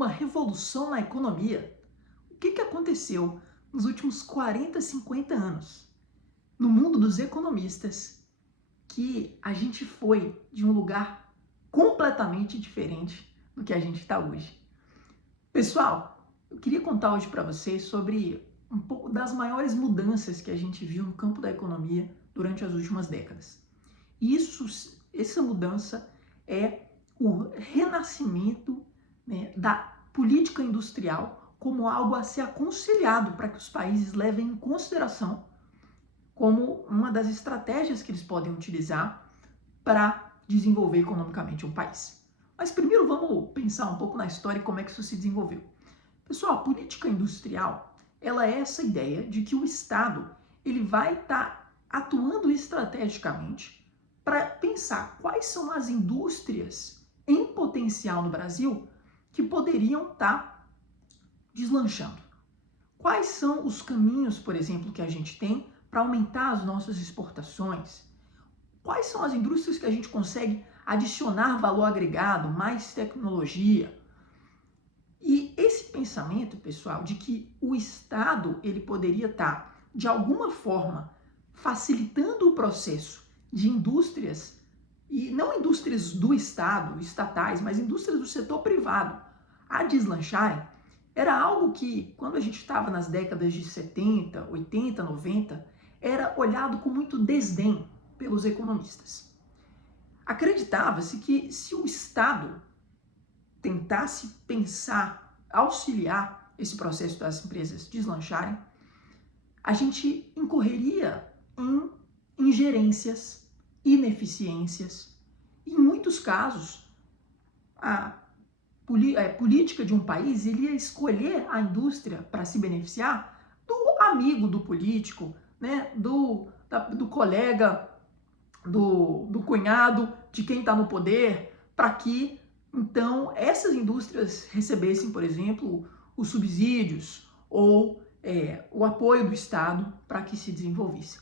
uma revolução na economia. O que aconteceu nos últimos 40, 50 anos no mundo dos economistas que a gente foi de um lugar completamente diferente do que a gente está hoje? Pessoal, eu queria contar hoje para vocês sobre um pouco das maiores mudanças que a gente viu no campo da economia durante as últimas décadas. Essa mudança é o renascimento, né, da política industrial como algo a ser aconselhado para que os países levem em consideração como uma das estratégias que eles podem utilizar para desenvolver economicamente um país. Mas primeiro vamos pensar um pouco na história e como é que isso se desenvolveu. Pessoal, a política industrial, ela é essa ideia de que o Estado ele vai estar atuando estrategicamente para pensar quais são as indústrias em potencial no Brasil que poderiam estar deslanchando. Quais são os caminhos, por exemplo, que a gente tem para aumentar as nossas exportações? Quais são as indústrias que a gente consegue adicionar valor agregado, mais tecnologia? E esse pensamento, pessoal, de que o Estado ele poderia estar, de alguma forma, facilitando o processo de indústrias, e não indústrias do Estado, estatais, mas indústrias do setor privado, a deslancharem, era algo que, quando a gente estava nas décadas de 70, 80, 90, era olhado com muito desdém pelos economistas. Acreditava-se que se o Estado tentasse pensar, auxiliar esse processo das empresas deslancharem, a gente incorreria em ingerências, ineficiências. Em muitos casos, a política de um país ele ia escolher a indústria para se beneficiar do amigo do político, né? do colega, do cunhado, de quem está no poder, para que, então, essas indústrias recebessem, por exemplo, os subsídios ou o apoio do Estado para que se desenvolvessem.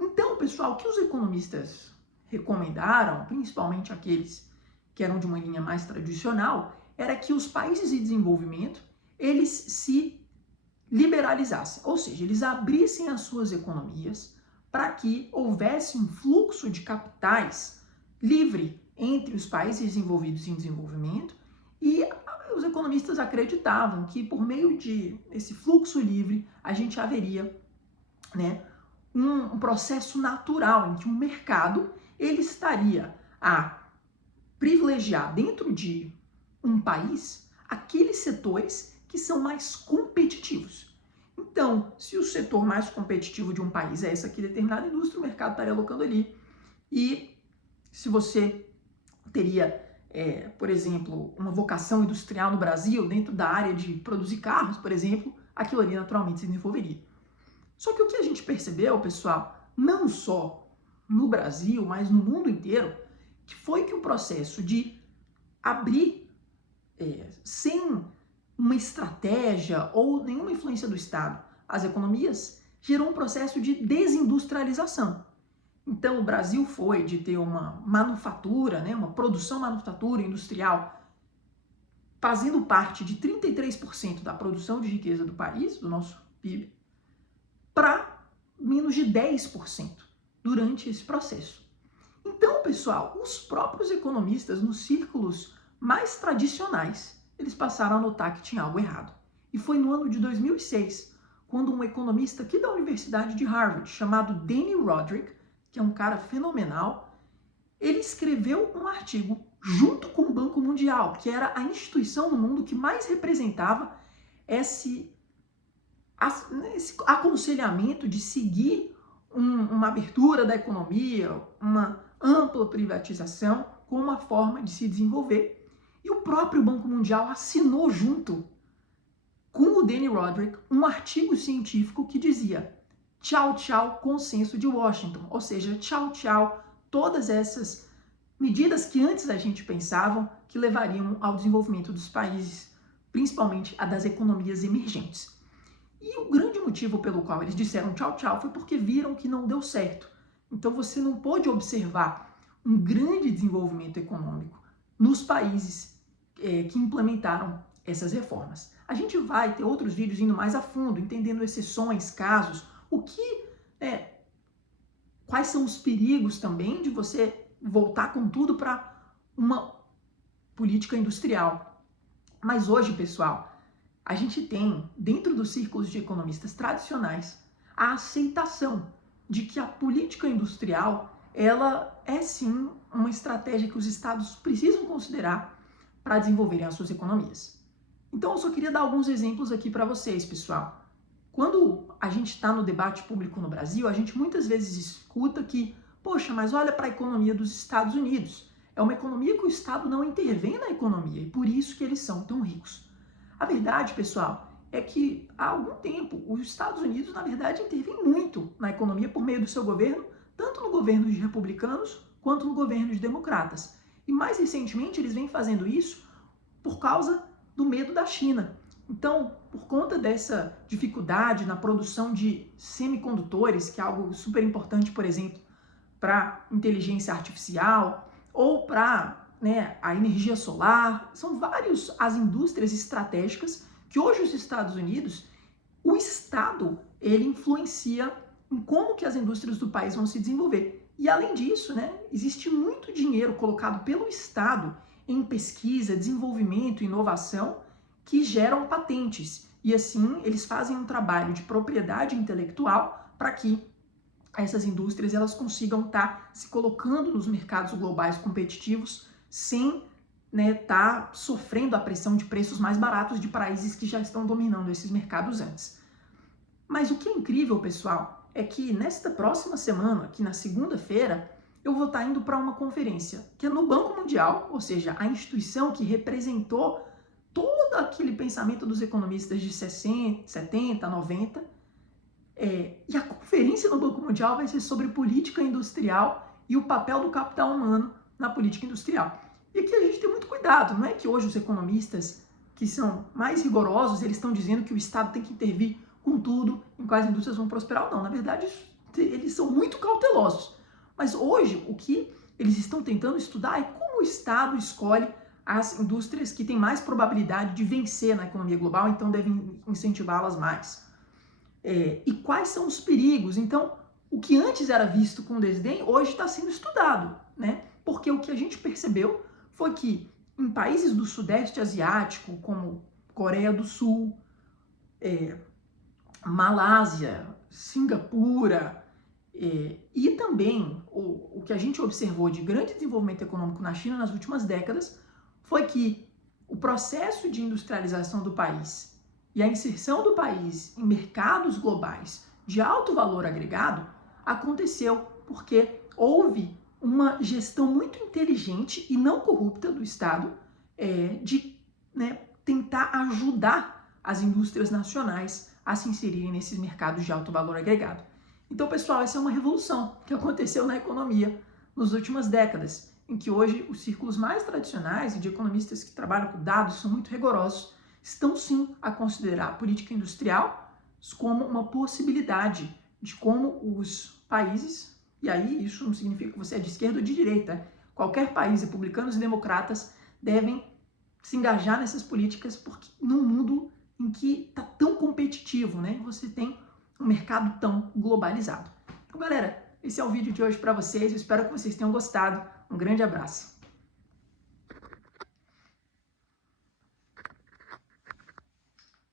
Então, pessoal, o que os economistas recomendaram, principalmente aqueles que eram de uma linha mais tradicional, era que os países em desenvolvimento, eles se liberalizassem, ou seja, eles abrissem as suas economias para que houvesse um fluxo de capitais livre entre os países desenvolvidos em desenvolvimento, e os economistas acreditavam que por meio de esse fluxo livre a gente haveria, né, um processo natural em que o mercado ele estaria a privilegiar dentro de um país aqueles setores que são mais competitivos. Então, se o setor mais competitivo de um país é essa aqui determinada indústria, o mercado estaria alocando ali. E se você teria, por exemplo, uma vocação industrial no Brasil, dentro da área de produzir carros, por exemplo, aquilo ali naturalmente se desenvolveria. Só que o que a gente percebeu, pessoal, não só no Brasil, mas no mundo inteiro, que foi que o processo de abrir sem uma estratégia ou nenhuma influência do Estado as economias gerou um processo de desindustrialização. Então, o Brasil foi de ter uma manufatura, né, uma produção manufatura industrial fazendo parte de 33% da produção de riqueza do país, do nosso PIB, para menos de 10% durante esse processo. Então, pessoal, os próprios economistas nos círculos mais tradicionais, eles passaram a notar que tinha algo errado. E foi no ano de 2006, quando um economista aqui da Universidade de Harvard, chamado Danny Roderick, que é um cara fenomenal, ele escreveu um artigo junto com o Banco Mundial, que era a instituição no mundo que mais representava esse aconselhamento de seguir uma abertura da economia, uma ampla privatização como uma forma de se desenvolver. E o próprio Banco Mundial assinou junto com o Danny Roderick um artigo científico que dizia tchau, tchau, consenso de Washington, ou seja, tchau, tchau, todas essas medidas que antes a gente pensava que levariam ao desenvolvimento dos países, principalmente a das economias emergentes. E o grande motivo pelo qual eles disseram tchau, tchau foi porque viram que não deu certo. Então você não pôde observar um grande desenvolvimento econômico nos países que implementaram essas reformas. A gente vai ter outros vídeos indo mais a fundo, entendendo exceções, casos, quais são os perigos também de você voltar com tudo para uma política industrial. Mas hoje, pessoal, a gente tem, dentro dos círculos de economistas tradicionais, a aceitação de que a política industrial, ela é sim uma estratégia que os estados precisam considerar para desenvolverem as suas economias. Então eu só queria dar alguns exemplos aqui para vocês, pessoal. Quando a gente está no debate público no Brasil, a gente muitas vezes escuta que, poxa, mas olha para a economia dos Estados Unidos. É uma economia que o Estado não intervém na economia e por isso que eles são tão ricos. A verdade, pessoal, é que há algum tempo os Estados Unidos, na verdade, intervêm muito na economia por meio do seu governo, tanto no governo de republicanos quanto no governo de democratas. E mais recentemente eles vêm fazendo isso por causa do medo da China. Então, por conta dessa dificuldade na produção de semicondutores, que é algo super importante, por exemplo, para inteligência artificial ou para a energia solar, são várias as indústrias estratégicas que hoje os Estados Unidos, o Estado, ele influencia em como que as indústrias do país vão se desenvolver. E além disso, existe muito dinheiro colocado pelo Estado em pesquisa, desenvolvimento e inovação que geram patentes. E assim, eles fazem um trabalho de propriedade intelectual para que essas indústrias elas consigam estar se colocando nos mercados globais competitivos sem estar sofrendo a pressão de preços mais baratos de países que já estão dominando esses mercados antes. Mas o que é incrível, pessoal, é que nesta próxima semana, aqui na segunda-feira, eu vou estar indo para uma conferência que é no Banco Mundial, ou seja, a instituição que representou todo aquele pensamento dos economistas de 60, 70, 90. E a conferência no Banco Mundial vai ser sobre política industrial e o papel do capital humano na política industrial. E aqui a gente tem muito cuidado, não é que hoje os economistas que são mais rigorosos, eles estão dizendo que o Estado tem que intervir com tudo em quais indústrias vão prosperar ou não. Na verdade, eles são muito cautelosos. Mas hoje, o que eles estão tentando estudar é como o Estado escolhe as indústrias que têm mais probabilidade de vencer na economia global, então devem incentivá-las mais. E quais são os perigos? Então, o que antes era visto com desdém, hoje está sendo estudado, Porque o que a gente percebeu foi que em países do Sudeste Asiático, como Coreia do Sul, Malásia, Singapura, e também o que a gente observou de grande desenvolvimento econômico na China nas últimas décadas foi que o processo de industrialização do país e a inserção do país em mercados globais de alto valor agregado aconteceu porque houve uma gestão muito inteligente e não corrupta do Estado de tentar ajudar as indústrias nacionais a se inserirem nesses mercados de alto valor agregado. Então, pessoal, essa é uma revolução que aconteceu na economia nas últimas décadas, em que hoje os círculos mais tradicionais e de economistas que trabalham com dados são muito rigorosos, estão sim a considerar a política industrial como uma possibilidade de como os países, e aí isso não significa que você é de esquerda ou de direita, qualquer país, republicanos e democratas, devem se engajar nessas políticas, porque num mundo em que está tão competitivo, você tem um mercado tão globalizado. Então, galera, esse é o vídeo de hoje para vocês, eu espero que vocês tenham gostado. Um grande abraço.